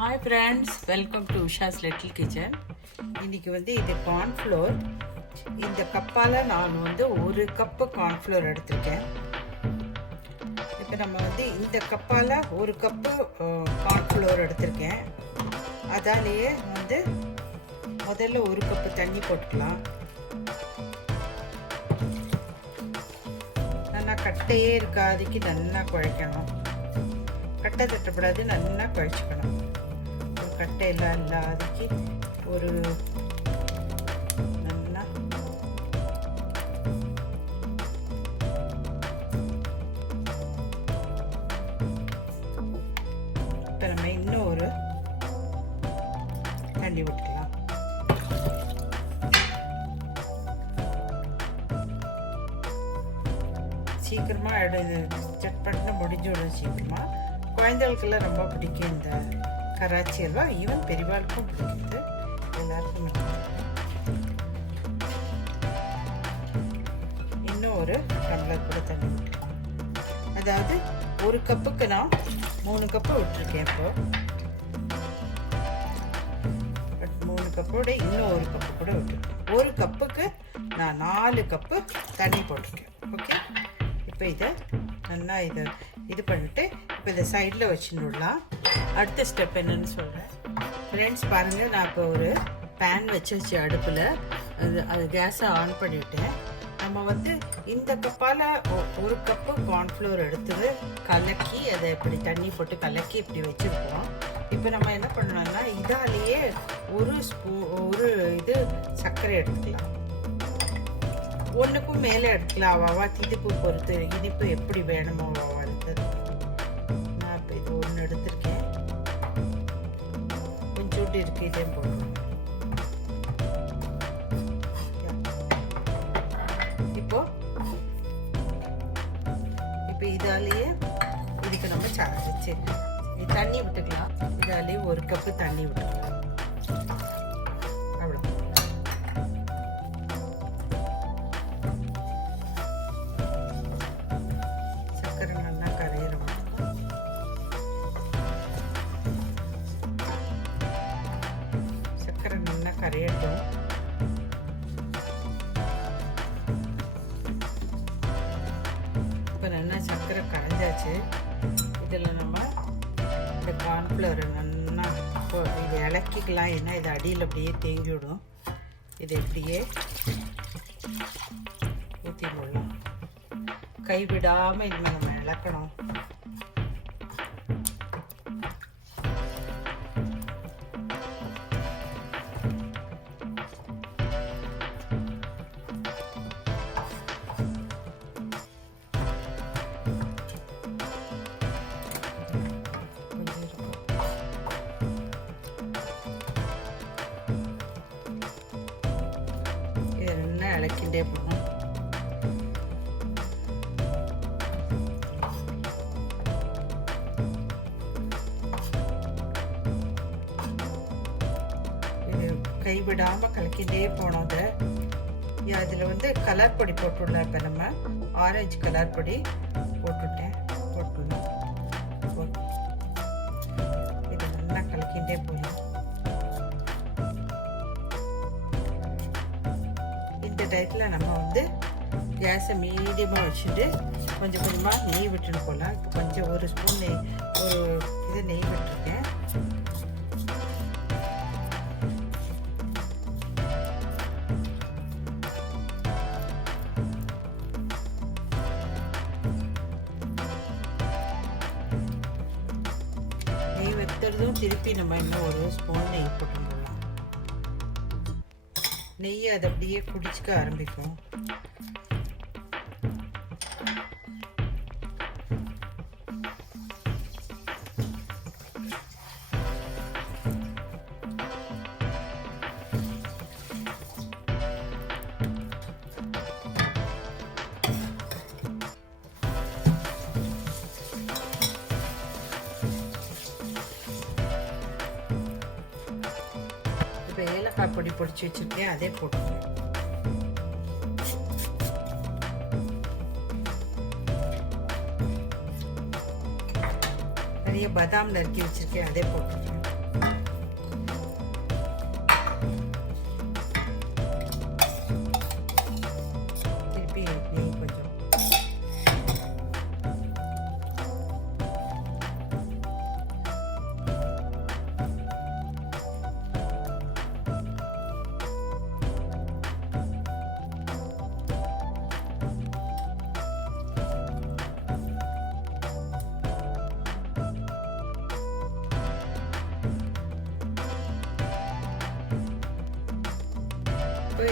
Hi friends, welcome to Usha's little kitchen. இன்றைக்கி இது corn floor. இந்த கப்பால் நான் ஒரு கப்பு கார்ன் ஃப்ளோர் எடுத்திருக்கேன். இப்போ நம்ம இந்த கப்பால் ஒரு கப்பு கார்ன் ஃப்ளோர் எடுத்திருக்கேன். அதாலேயே முதல்ல ஒரு கப்பு தண்ணி போட்டுக்கலாம். நல்லா கட்டையே இருக்காதுக்கு நல்லா குழைக்கணும். கட்டை தட்டப்படாது, நல்லா குழைச்சிக்கணும். கட்டையெல்லாம் இல்லாதக்கு ஒரு நல்லா இப்போ நம்ம இன்னும் ஒரு தண்ணி விட்டுக்கலாம். சீக்கிரமாக செட் பண்ண முடிஞ்சிடும். சீக்கிரமாக குழந்தைகளுக்கெல்லாம் ரொம்ப பிடிக்கும் இந்த கராச்சி அல்வா. ஈவன் பெரியவாளுக்கும் பிடிக்குது, எல்லாருக்கும். இன்னும் ஒரு டம்ளர் கூட தண்ணி விட்டுருக்கேன். அதாவது ஒரு கப்புக்கு நான் 3 கப்பு விட்டுருக்கேன். இப்போ பட் 3 கப்போட இன்னும் ஒரு கப்பு கூட விட்டுருக்கேன். ஒரு கப்புக்கு நான் 4 கப்பு தண்ணி போட்டிருக்கேன். ஓகே, இப்போ இதை நல்லா இது பண்ணிவிட்டு இப்போ இதை சைடில் வச்சுடலாம். அடுத்த ஸ்டெப் என்னன்னு சொல்கிறேன் ஃப்ரெண்ட்ஸ். பாருங்கள், நான் இப்போ ஒரு பேன் வச்சு அடுப்பில் அது கேஸை ஆன் பண்ணிவிட்டேன். நம்ம இந்த கப்பால் ஒரு கப்பு கார்ன்ஃப்ளோர் எடுத்து கலக்கி அதை இப்படி தண்ணி போட்டு கலக்கி இப்படி வச்சுருக்கோம். இப்போ நம்ம என்ன பண்ணணும்னா இதாலேயே ஒரு இது சர்க்கரை எடுத்துக்கலாம். ஒன்றுக்கும் மேலே எடுக்கலாம். அவாவா திதிப்பு பொறுத்து, இனிப்பு எப்படி வேணுமோ அவாவாது. நான் இப்போ இது ஒன்று எடுத்திருக்கேன். கொஞ்சோண்டு இருக்கு, இதே போடணும். இப்போ இதாலேயே இதுக்கு நம்ம தண்ணி விட்டுக்கலாம். இதாலேயே ஒரு கப்பு தண்ணி விட்டுக்கலாம். அவ்வளோ. சர்க்கரை நல்லா கரையிற நல்லா கரையட்டும். இப்போ நல்லா சர்க்கரை கரைஞ்சாச்சு. இதில் நம்ம இந்த கார்ன்ஃப்ளவரை நல்லா இது இலக்கிக்கலாம். ஏன்னா இது அடியில் அப்படியே தேங்கி விடும். இது எப்படியே ஊற்றி போடலாம். கைவிடாமல் இனிமேல் நம்ம இழக்கணும். இலக்கிண்டே போகணும். கைவிடாமல் கலக்கிட்டே போனோம். அதில் கலர் பொடி போட்டுடலாம். இப்போ நம்ம ஆரஞ்சு கலர் பொடி போட்டுடலாம். இது நல்லா கலக்கிட்டே போகலாம். இந்த டயத்தில் நம்ம கேஸை மீடியமாக வச்சுட்டு கொஞ்சம் கொஞ்சமாக நெய் விட்டுன்னு போகலாம். இப்போ கொஞ்சம் ஒரு ஸ்பூன் நெய் விட்டுருக்கேன். நெய் வைக்கிறதும் திருப்பி நம்ம இன்னும் ஒரு ஸ்பூன் நெய் போட்டுடலாம். நெய்யை அதை அப்படியே குடிச்சிக்க ஆரம்பிக்கும். இப்போ ஏலக்காய் பொடி பொடிச்சு வச்சுருக்கேன், அதே போட்டுருக்கேன். நிறைய பாதாம் நறுக்கி வச்சுருக்கேன், அதே போட்டுருக்கேன்.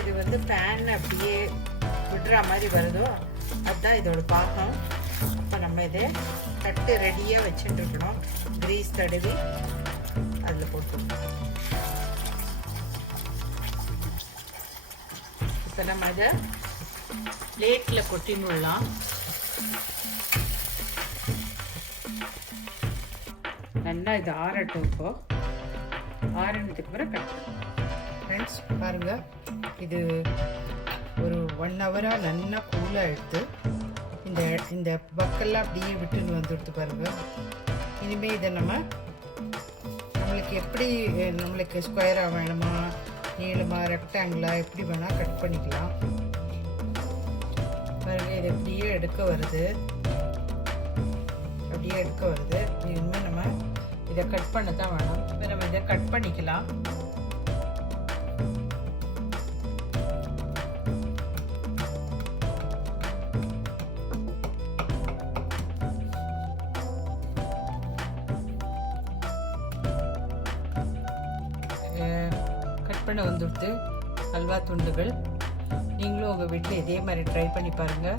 இது வந்து ஃபேன் அப்படியே விடுற மாதிரி வருதோ அதுதான் இதோட பாகம். இப்போ நம்ம இதை தட்டு ரெடியாக வச்சுட்டு இருக்கணும். கிரீஸ் தடவி அதில் போட்டுக்கணும். இப்போ நம்ம இதை பிளேட்டில் கொட்டினுடலாம். நல்லா இது ஆறட்டும். இப்போ ஆறினதுக்கு அப்புறம் கட் ஃப்ரெண்ட்ஸ் பாருங்கள், இது ஒரு 1 ஹவராக நல்லா கூலாக எடுத்து இந்த இந்த பக்கெல்லாம் அப்படியே விட்டுன்னு வந்துடுத்து பாருங்கள். இனிமேல் இதை நம்மளுக்கு எப்படி நம்மளுக்கு ஸ்கொயராக வேணுமா, நீளமாக, ரெக்டாங்கிளாக எப்படி வேணால் கட் பண்ணிக்கலாம். பாருங்கள், இது அப்படியே எடுக்க வருது. இனிமேல் நம்ம இதை கட் பண்ண தான் வேணும். இப்போ நம்ம இதை கட் பண்ணிக்கலாம். கட் பண்ண வந்துடுது ஹல்வா துண்டுகள். நீங்களும் உங்கள் வீட்டில் இதே மாதிரி ட்ரை பண்ணி பாருங்கள்.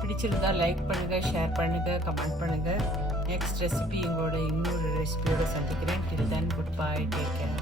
பிடிச்சிருந்தா லைக் பண்ணுங்கள், ஷேர் பண்ணுங்கள், கமெண்ட் பண்ணுங்கள். நெக்ஸ்ட் ரெசிபி உங்களோட இன்னொரு ரெசிபியோடு சந்திக்கிறேன். Till then good bye, take care.